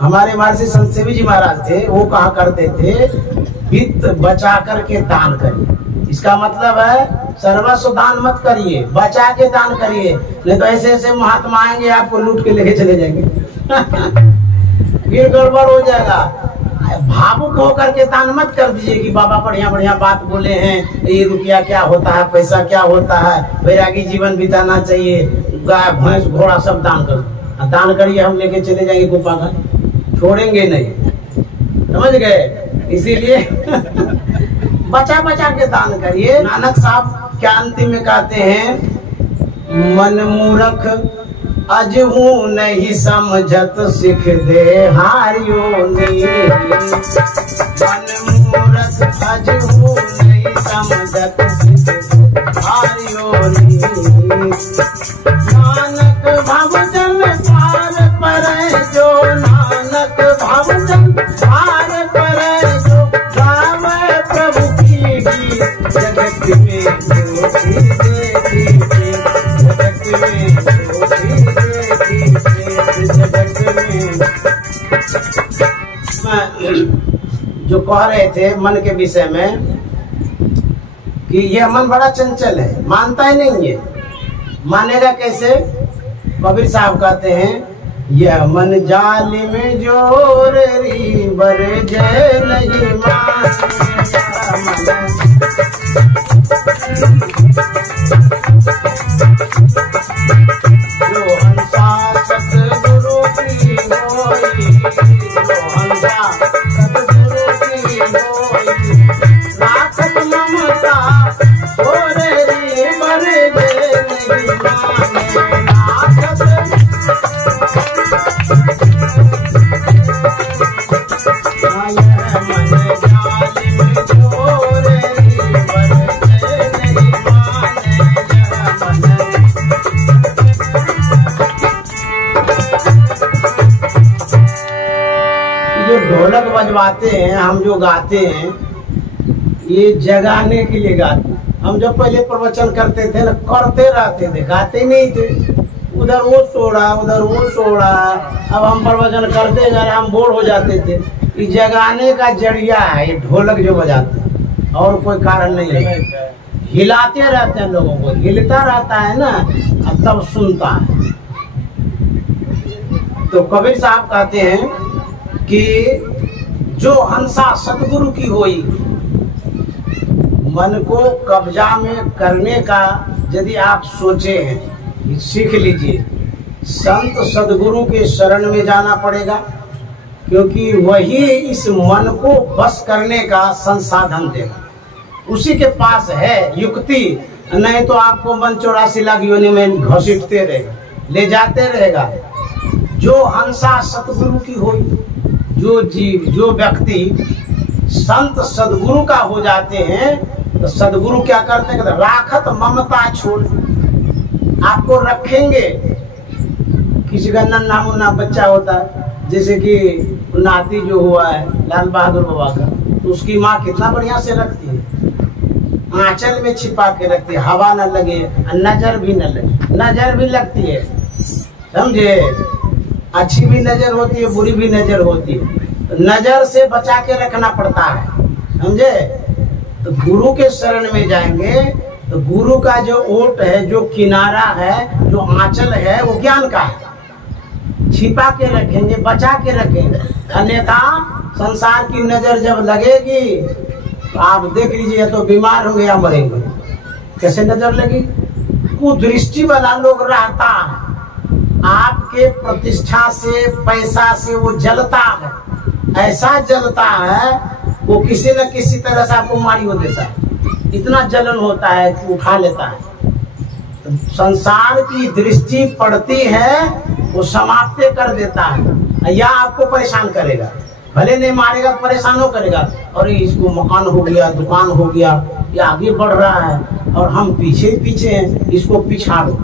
हमारे महर्षि संत सेवी जी महाराज थे, वो कहा करते थे वित्त बचा करके दान करिए। इसका मतलब है सर्वस्व दान मत करिए, बचा के दान करिए, नहीं तो ऐसे ऐसे महात्मा आएंगे आपको लूट के लेके चले जाएंगे फिर गड़बड़ हो जाएगा। भावुक होकर के दान मत कर दीजिए कि बाबा बढ़िया बढ़िया बात बोले हैं, ये रुपया क्या होता है, पैसा क्या होता है, वैरागी जीवन बिताना चाहिए, गाय भैंस घोड़ा सब दान करो। दान करिए, हम लेके चले जाएंगे गुफा घर, छोड़ेंगे नहीं, समझ गए। इसीलिए बचा बचा के दान करिए। नानक साहब क्या अंतिम में कहते हैं, मन मूर्ख अजहू नहीं समझत सिख दे हारियो नी। मन मूर्ख अजहू नहीं समझत सिख दे हारियो नी। नानक भवजन पार परै जो, नानक भवजन पार परै जो, गावे प्रभु की जगत में ज्योति देखी, जगत में ज्योति देखी, जगत में। जो कह रहे थे मन के विषय में कि यह मन बड़ा चंचल है, मानता ही नहीं है। मानेगा कैसे? कबीर साहब कहते हैं यह मन जालिम जोर री बर जय नहीं जो हंसा सतगुरु की होई, जो हंसा सतगुरु की होई, राखत ममता छोड़ री बर जय नहीं माने, राखत ढोलक बजवाते हैं, हम जो गाते हैं ये जगाने के लिए गाते हैं। हम जब पहले प्रवचन करते थे ना, करते रहते थे, गाते नहीं थे। उधर वो सोड़ा, उधर वो सोड़ा। अब हम प्रवचन करते गए, हम बोर हो जाते थे। ये जगाने का जरिया है ये ढोलक जो बजाते हैं, और कोई कारण नहीं है। हिलाते रहते हैं लोगों को, हिलता रहता है ना, अब तब सुनता है। तो कबीर साहब कहते हैं कि जो हंसा सतगुरु की होई, मन को कब्जा में करने का यदि आप सोचे हैं, सीख लीजिए। संत सदगुरु के शरण में जाना पड़ेगा, क्योंकि वही इस मन को बस करने का संसाधन देगा। उसी के पास है युक्ति, नहीं तो आपको मन 84 लाख योनि में घसीटते रहेगा, ले जाते रहेगा। जो हंसा सतगुरु की होई, जो जीव, जो व्यक्ति संत सदगुरु का हो जाते हैं, तो सदगुरु क्या करते हैं? राखत ममता छोड़, आपको रखेंगे। किसी का नन्हा मुन्ना बच्चा होता है, जैसे कि नाती जो हुआ है लाल बहादुर बाबा का, तो उसकी माँ कितना बढ़िया से रखती है, आंचल में छिपा के रखती है, हवा न लगे, नजर भी न लगे। नजर भी लगती है, समझे, अच्छी भी नजर होती है, बुरी भी नजर होती है। नजर से बचा के रखना पड़ता है, समझे। तो गुरु के शरण में जाएंगे तो गुरु का जो ओट है, जो किनारा है, जो आंचल है, वो ज्ञान का है। छिपा के रखेंगे, बचा के रखेंगे। अन्यथा संसार की नजर जब लगेगी तो आप देख लीजिए, तो बीमार होंगे या मरेंगे। कैसे नजर लगी? कुदृष्टि वाला लोग रहता है, आपके प्रतिष्ठा से, पैसा से वो जलता है, ऐसा जलता है, वो किसी न किसी तरह से आपको मारियो देता है। इतना जलन होता है कि उठा लेता है। तो संसार की दृष्टि पड़ती है, वो समाप्त कर देता है, या आपको परेशान करेगा। भले नहीं मारेगा, परेशान करेगा। और इसको मकान हो गया, दुकान हो गया, ये आगे बढ़ रहा है और हम पीछे पीछे हैं, इसको पिछाड़ो,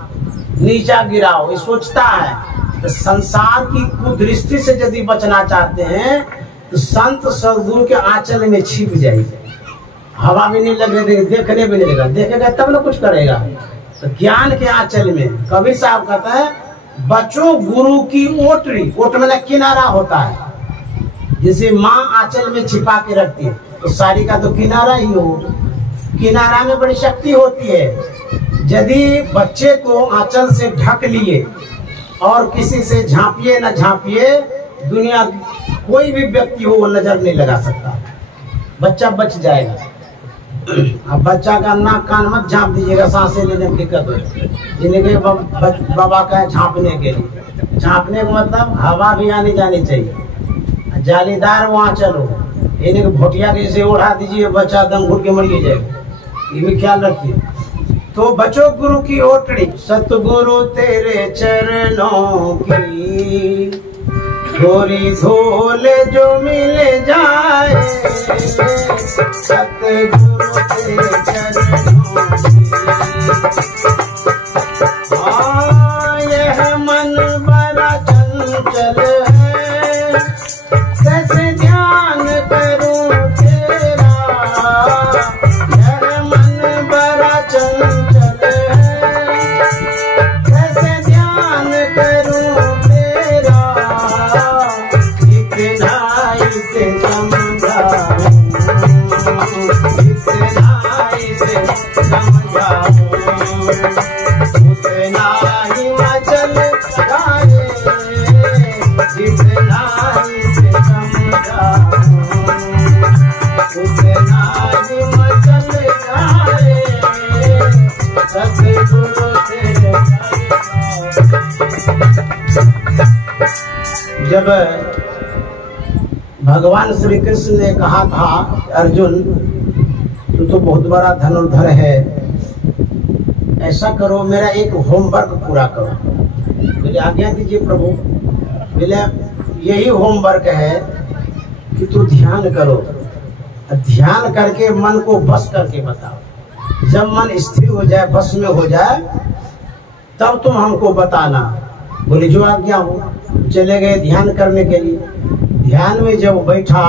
नीचा गिराओ, ये सोचता है। तो संसार की कुदृष्टि से यदि बचना चाहते हैं तो संत सदगुरु के आंचल में छिप जाइए। हवा भी नहीं लगे, देखने भी नहीं देगा, देखेगा तब ना कुछ करेगा। तो ज्ञान के आंचल में कबीर साहब कहता है, बचो गुरु की ओटरी। ओट में किनारा होता है, जैसे माँ आंचल में छिपा के रखती है, तो साड़ी का तो किनारा ही हो। किनारा में बड़ी शक्ति होती है। यदि बच्चे को आंचल से ढक लिए और किसी से झांपिए न झांपिए, दुनिया कोई भी व्यक्ति हो वो नजर नहीं लगा सकता, बच्चा बच जाएगा। अब बच्चा का नाक कान मत झांप दीजिएगा, सांसें लेने में दिक्कत हो। जिनके बाबा का है झांपने के लिए, झांपने का मतलब हवा भी आनी जानी चाहिए, जालीदार वहाँ चलो। इन्हें भोटिया के जैसे उड़ा दीजिए, बच्चा दम घुट के मर जाएगा, ये भी ख्याल रखिए। तो बचो गुरु की ओटड़ी, सतगुरु तेरे चरणों की थोड़ी धूल जो मिल जाए, सतगुरु तेरे चरणों की। हाँ, यह मन बड़ा चंचल है, कैसे ध्यान करूं तेरा। यह मन बड़ा चंचल है, कैसे ध्यान करूं तेरा। इतना इसे समझाऊं, इतना इसे समझाऊं। जब भगवान श्री कृष्ण ने कहा था अर्जुन तू तो बहुत बड़ा धनुर्धर है, ऐसा करो मेरा एक होमवर्क पूरा करो। बोले आज्ञा दीजिए प्रभु। बोले यही होमवर्क है कि तू ध्यान करो, ध्यान करके मन को बस करके बताओ। जब मन स्थिर हो जाए, बस में हो जाए, तब तुम हमको बताना। बोले जो आज्ञा हो। चले गए ध्यान करने के लिए। ध्यान में जब बैठा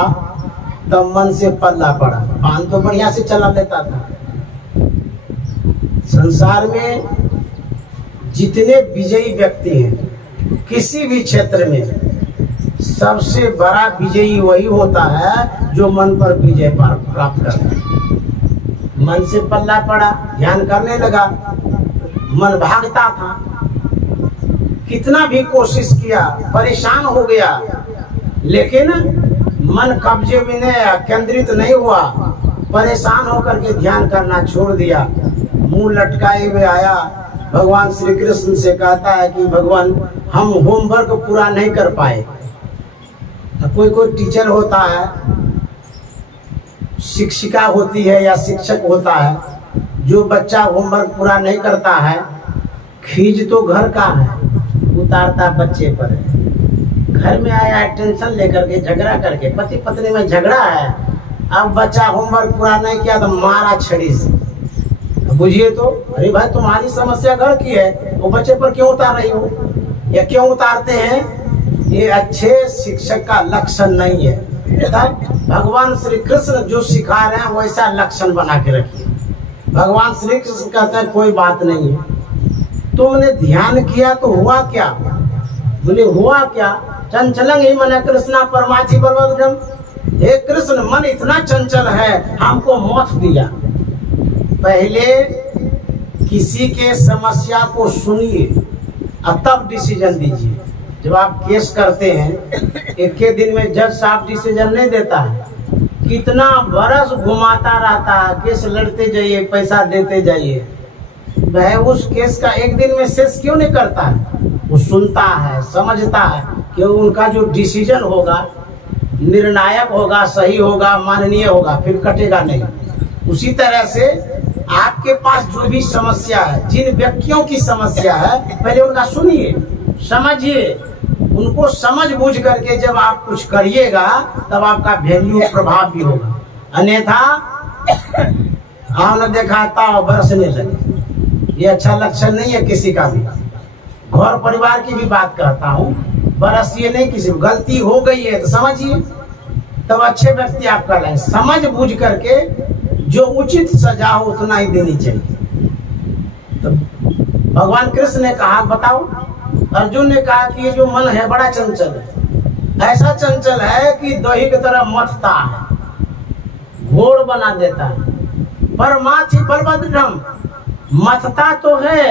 तब मन से पल्ला पड़ा। पान तो बढ़िया से चला लेता था। संसार में जितने विजयी व्यक्ति हैं किसी भी क्षेत्र में, सबसे बड़ा विजयी वही होता है जो मन पर विजय प्राप्त करता है। मन से पल्ला पड़ा, ध्यान करने लगा, मन भागता था, कितना भी कोशिश किया, परेशान हो गया, लेकिन मन कब्जे में नहीं, केंद्रित नहीं हुआ। परेशान होकर के ध्यान करना छोड़ दिया, मुंह लटकाए हुए आया। भगवान श्री कृष्ण से कहता है कि भगवान हम होमवर्क पूरा नहीं कर पाए। कोई कोई टीचर होता है, शिक्षिका होती है या शिक्षक होता है, जो बच्चा होमवर्क पूरा नहीं करता है, खींच तो घर का है, उतारता बच्चे पर है। घर में आया है टेंशन लेकर के, झगड़ा करके, पति पत्नी में झगड़ा है, अब बच्चा होमवर्क पूरा नहीं किया तो मारा छड़ी से। बुझिए तो, अरे भाई तुम्हारी समस्या घर की है, वो बच्चे पर क्यों उतार रही हो, या क्यों उतारते हैं? ये अच्छे शिक्षक का लक्षण नहीं है। भगवान श्री कृष्ण जो सिखा रहे हैं वैसा लक्षण बना के रखिए। भगवान श्री कृष्ण कहते हैं कोई बात नहीं है, तुमने ध्यान किया तो हुआ क्या? बोले हुआ क्या? चंचलंग ही मन कृष्णा परमार्थी बलवदगम। हे कृष्ण, मन इतना चंचल है, हमको मौत दिया। पहले किसी के समस्या को सुनिए और तब डिसीजन दीजिए। जब आप केस करते हैं, एक के दिन में जज साहब डिसीजन नहीं देता है, कितना बरस घुमाता रहता है, केस लड़ते जाइए, पैसा देते जाइए। वह उस केस का एक दिन में शेष क्यों नहीं करता है? वो सुनता है, समझता है कि उनका जो डिसीजन होगा निर्णायक होगा, सही होगा, माननीय होगा, फिर कटेगा नहीं। उसी तरह से आपके पास जो भी समस्या है, जिन व्यक्तियों की समस्या है, पहले उनका सुनिए, समझिए, उनको समझ बूझ करके जब आप कुछ करिएगा तब आपका वैल्यू प्रभाव भी होगा। अन्यथा आव न देखा ताव बरसने लगे, ये अच्छा लक्षण नहीं है किसी का भी। घर परिवार की भी बात कहता हूँ, बरसिए नहीं, किसी गलती हो गई है तो समझिए, तब अच्छे व्यक्ति आप कर लेंगे। समझ बूझ करके जो उचित सजा हो उतना ही देनी चाहिए। तो भगवान कृष्ण ने कहा बताओ। अर्जुन ने कहा कि ये जो मन है बड़ा चंचल है, ऐसा चंचल है कि दही की तरह मथता है, घोड़ बना देता है। परमार्थी बलभद्रम, मथता तो है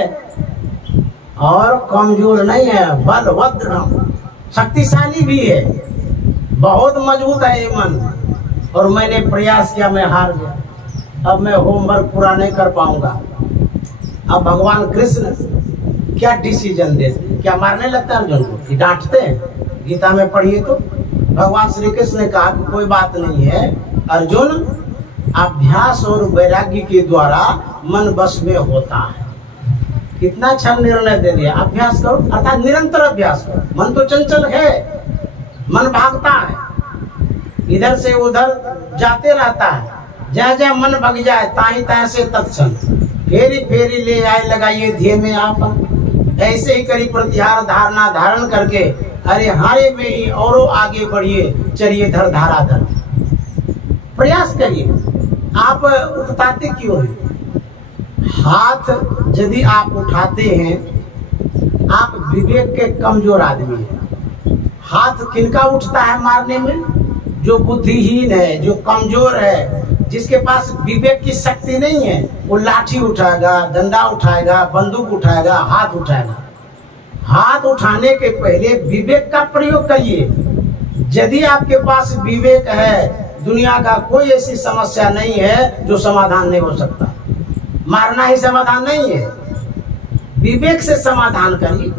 और कमजोर नहीं है, बलभद्रम, शक्तिशाली भी है, बहुत मजबूत है ये मन। और मैंने प्रयास किया, मैं हार गया, अब मैं होमवर्क पूरा नहीं कर पाऊंगा। अब भगवान कृष्ण क्या डिसीजन देते? क्या मारने लगता है अर्जुन को कि डांटते हैं? गीता में पढ़िए तो भगवान श्री कृष्ण ने कहा कि कोई बात नहीं है अर्जुन, अभ्यास और वैराग्य के द्वारा मन बस में होता है। कितना अच्छा निर्णय दे दिया, अभ्यास करो, अर्थात निरंतर अभ्यास करो। मन तो चंचल है, मन भागता है, इधर से उधर जाते रहता है, जहाँ जहाँ मन भग जाए ताही तह से तत्क्षण फेरी फेरी ले आए लगाइए ध्येय में आप। ऐसे ही करी प्रतिहार धारणा धारण करके अरे हारे में ही औरों आगे बढ़िए, चलिए धर धारा धर। प्रयास करिए। आप उठाते क्यों हैं? हाथ यदि आप उठाते हैं, आप विवेक के कमजोर आदमी हैं। हाथ किनका उठता है मारने में? जो बुद्धिहीन है, जो कमजोर है, जिसके पास विवेक की शक्ति नहीं है, वो लाठी उठाएगा, डंडा उठाएगा, बंदूक उठाएगा, हाथ उठाएगा। हाथ उठाने के पहले विवेक का प्रयोग करिए। यदि आपके पास विवेक है, दुनिया का कोई ऐसी समस्या नहीं है जो समाधान नहीं हो सकता। मारना ही समाधान नहीं है, विवेक से समाधान करिए।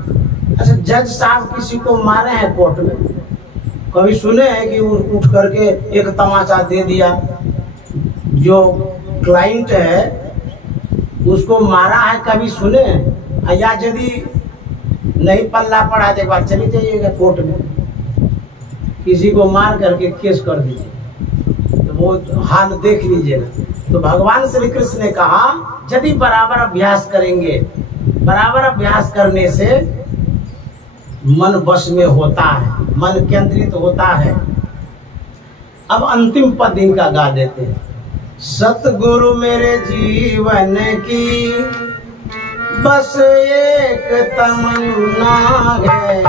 अच्छा, जज साहब किसी को मारे हैं कोर्ट में, कभी सुने हैं कि उठ करके एक तमाचा दे दिया, जो क्लाइंट है उसको मारा है, कभी सुने हैं? या यदि नहीं पल्ला पड़ा तो एक बार चली जाइएगा कोर्ट में, किसी को मार करके केस कर दीजिए, तो वो हाल देख लीजिएगा। तो भगवान श्री कृष्ण ने कहा यदि बराबर अभ्यास करेंगे, बराबर अभ्यास करने से मन वश में होता है, मन केंद्रित होता है। अब अंतिम पद इनका गा देते हैं। सतगुरु मेरे जीवन की बस एक तमन्ना है,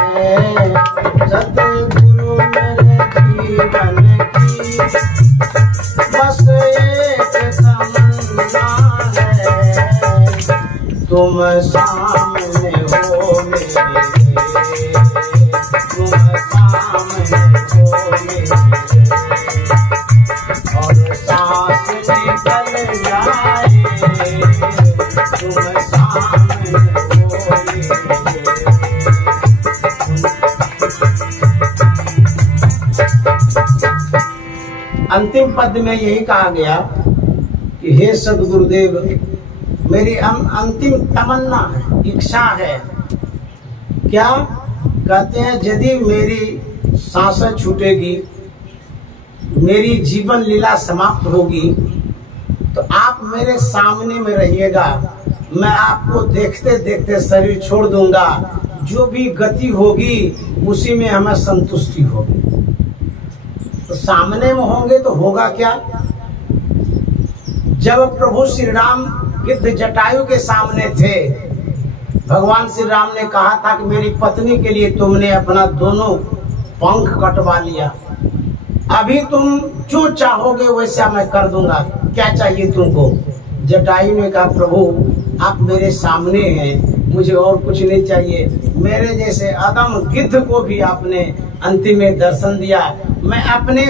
सतगुरु मेरे जीवन की बस एक तमन्ना है, तुम सामने हो मेरे, तुम सामने हो मेरे, और सांस निकल जाए, तुम सामने हो मेरे। अंतिम पद में यही कहा गया कि हे सदगुरुदेव, मेरी अंतिम तमन्ना है, इच्छा है। क्या कहते हैं? यदि मेरी सांसें छूटेगी, मेरी जीवन लीला समाप्त होगी, तो आप मेरे सामने में रहिएगा, मैं आपको देखते देखते शरीर छोड़ दूंगा, जो भी गति होगी उसी में हमें संतुष्टि होगी। तो सामने में होंगे तो होगा क्या? जब प्रभु श्री राम गिद्ध जटायु के सामने थे, भगवान श्री राम ने कहा था कि मेरी पत्नी के लिए तुमने अपना दोनों पंख कटवा लिया, अभी तुम जो चाहोगे वैसा मैं कर दूंगा, क्या चाहिए तुमको? जटायु ने कहा प्रभु आप मेरे सामने हैं, मुझे और कुछ नहीं चाहिए। मेरे जैसे अधम गिद्ध को भी आपने अंतिम में दर्शन दिया, मैं अपने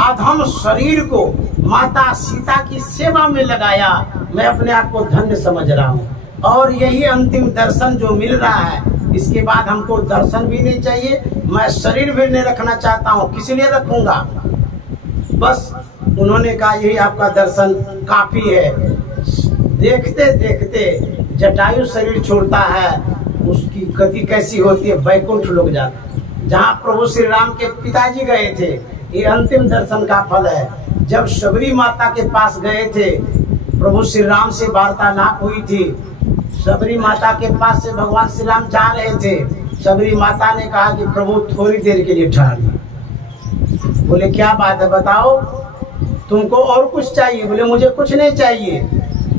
अधम शरीर को माता सीता की सेवा में लगाया, मैं अपने आप को धन्य समझ रहा हूँ, और यही अंतिम दर्शन जो मिल रहा है, इसके बाद हमको दर्शन भी नहीं चाहिए, मैं शरीर भी नहीं रखना चाहता हूँ, किस लिए रखूंगा? बस उन्होंने कहा यही आपका दर्शन काफी है। देखते देखते जटायु शरीर छोड़ता है, उसकी गति कैसी होती है? वैकुंठ लोग जाता है, जहाँ प्रभु श्री राम के पिताजी गए थे। ये अंतिम दर्शन का फल है। जब शबरी माता के पास गए थे, प्रभु श्री राम से वार्तालाप हुई थी, शबरी माता के पास से भगवान श्री राम जा रहे थे, शबरी माता ने कहा कि प्रभु थोड़ी देर के लिए ठहरिए। बोले क्या बात है बताओ, तुमको और कुछ चाहिए? बोले मुझे कुछ नहीं चाहिए,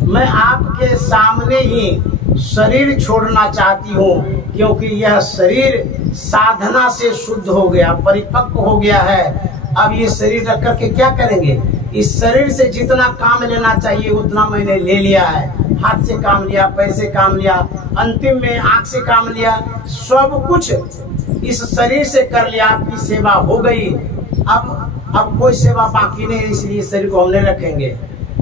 मैं आपके सामने ही शरीर छोड़ना चाहती हूँ, क्योंकि यह शरीर साधना से शुद्ध हो गया, परिपक्व हो गया है। अब ये शरीर रख करके क्या करेंगे? इस शरीर से जितना काम लेना चाहिए उतना मैंने ले लिया है। हाथ से काम लिया, पैर से काम लिया, अंतिम में आंख से काम लिया, सब कुछ इस शरीर से कर लिया, आपकी सेवा हो गई। अब कोई सेवा बाकी नहीं, इसलिए शरीर को हम नहीं रखेंगे।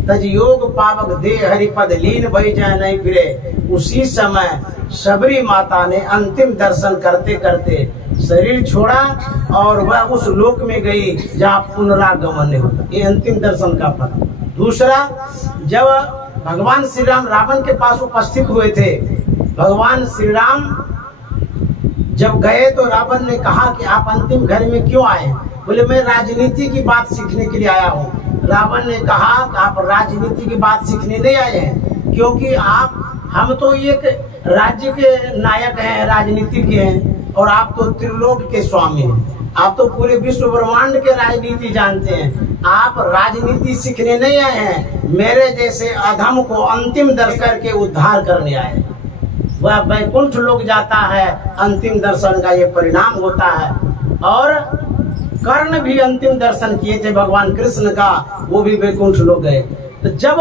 तज योग पावक दे हरिपद लीन भई जाए नहीं फिरे। उसी समय शबरी माता ने अंतिम दर्शन करते करते शरीर छोड़ा और वह उस लोक में गई जहाँ पुनरागमन नहीं होता। ये अंतिम दर्शन का फल। दूसरा, जब भगवान श्री राम रावण के पास उपस्थित हुए थे, भगवान श्री राम जब गए तो रावण ने कहा कि आप अंतिम घर में क्यों आए? बोले मैं राजनीति की बात सीखने के लिए आया हूँ। रावण ने कहा कि आप राजनीति की बात सीखने नहीं आए हैं, क्योंकि हम तो एक राज्य के नायक हैं, राजनीतिज्ञ हैं, और आप तो त्रिलोक के स्वामी हैं, आप तो पूरे विश्व ब्रह्मांड के राजनीति जानते हैं। आप राजनीति सीखने नहीं आए हैं, मेरे जैसे अधम को अंतिम दर्शन के उद्धार करने आए। वह वैकुंठ लोग जाता है, अंतिम दर्शन का ये परिणाम होता है। और कर्ण भी अंतिम दर्शन किए थे भगवान कृष्ण का, वो भी वैकुंठ लोग गए। तो जब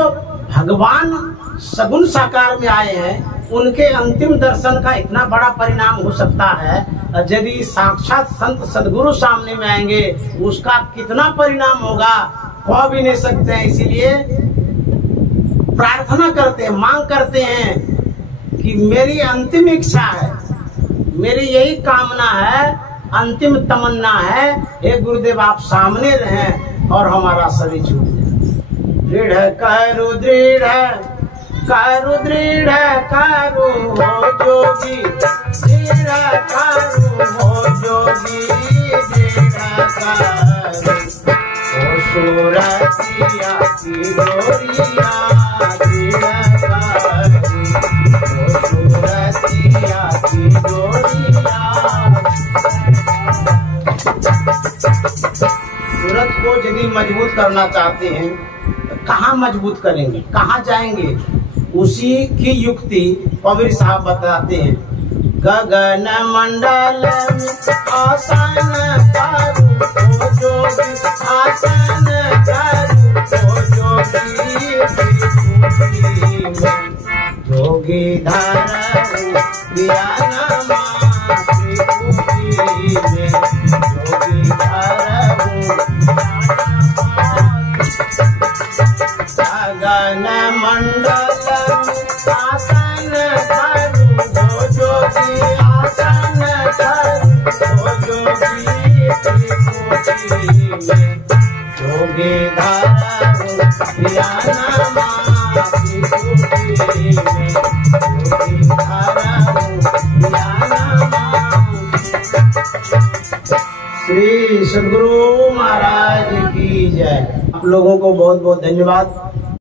भगवान सगुण साकार में आए हैं, उनके अंतिम दर्शन का इतना बड़ा परिणाम हो सकता है, यदि साक्षात संत सदगुरु सामने में आएंगे उसका कितना परिणाम होगा कह भी नहीं सकते हैं। इसीलिए प्रार्थना करते हैं, मांग करते हैं कि मेरी अंतिम इच्छा है, मेरी यही कामना है, अंतिम तमन्ना है, हे गुरुदेव आप सामने रहें और हमारा शरीर छूट जाए। दृढ़ करो दृढ़ करो दृढ़ करो हो जोगी, दृढ़ करो हो जोगी, दृढ़ करो ओ सूरतिया की डोरिया, दृढ़ करो ओ सूरतिया की डोरिया। सूरत को यदि मजबूत करना चाहते हैं तो कहाँ मजबूत करेंगे, कहाँ जाएंगे? उसी की युक्ति कबीर साहब बताते हैं। गगन मंडल आसन करू ओ जोगी, आसन करू ओ जोगी, जोगी धरऊ ज्ञानमा त्रिपुटी में, जोगी धरऊ गगन मंडल आसन करू हो जोगी, आसन करू हो जोगी, त्रिपुटी में जोगी धरऊ ज्ञानमा त्रिपुटी में, जोगी धरऊ ज्ञानमा। श्री सद्गुरु महाराज की जय। आप लोगों को बहुत बहुत धन्यवाद।